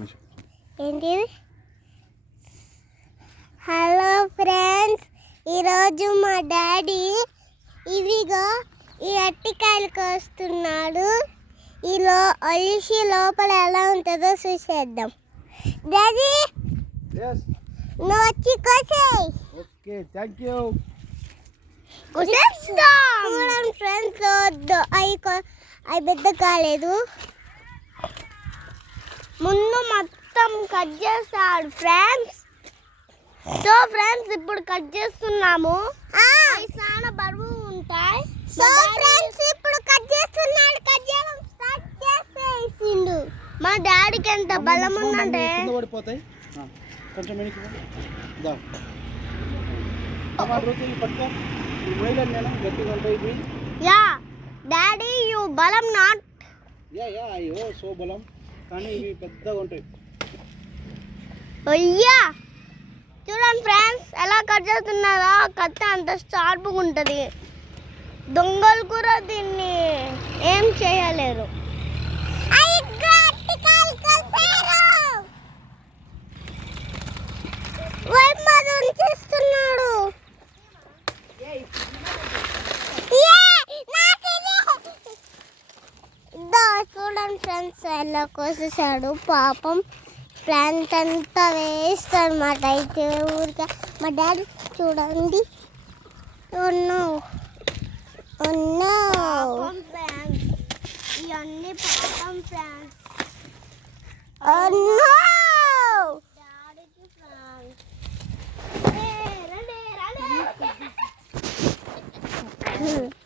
ఏంటిది? Hello friends, ఈరోజు మా డాడీ ఇవిగో ఈ అరటికాయలు కోస్తున్నాడు. ఒలిసి లోపల ఎలా ఉంటుందో చూసేద్దాం. డాడీ నువ్వు వచ్చి కోసేయ్. Okay, thank you. చూడండి ఫ్రెండ్స్, అవి పెద్ద కాలేదు. ముందు మొత్తం కట్ చేస్తాడు ఫ్రెండ్స్. సో ఫ్రెండ్స్, ఇప్పుడు కట్ చేస్తున్నాము. అవి చాలా బరువు ఉంటాయి. సో ఫ్రెండ్స్, ఇప్పుడు కట్ చేస్తున్నాడు. కట్ చేయడం స్టార్ట్ చేసేసిండు. మా డాడీకి ఎంత బలం ఉందంటే పడిపోతాయి. కొంచెం దా యా డాడీ, యు బలం నాట్ అయ్యో సో బలం, కానీ ఇవి పెద్దగా ఉంటాయి. అయ్యా చూడండి ఫ్రెండ్స్, ఎలా కట్ చేస్తున్నారో. కత్తి అంత షార్ప్గా ఉంటుంది. దొంగలు కూడా దీన్ని ఏం చేయలేరు. చూడండి ఫ్రెండ్స్, ఎలా కోసేసాడు. పాపం ప్లాంట్ అంతా వేస్ట్ అనమాట. అయితే ఊరికే మా డాడీ చూడండి. ఇవన్నీ పాపం ఫ్రెండ్స్. డాడీకి ఫ్రెండ్స్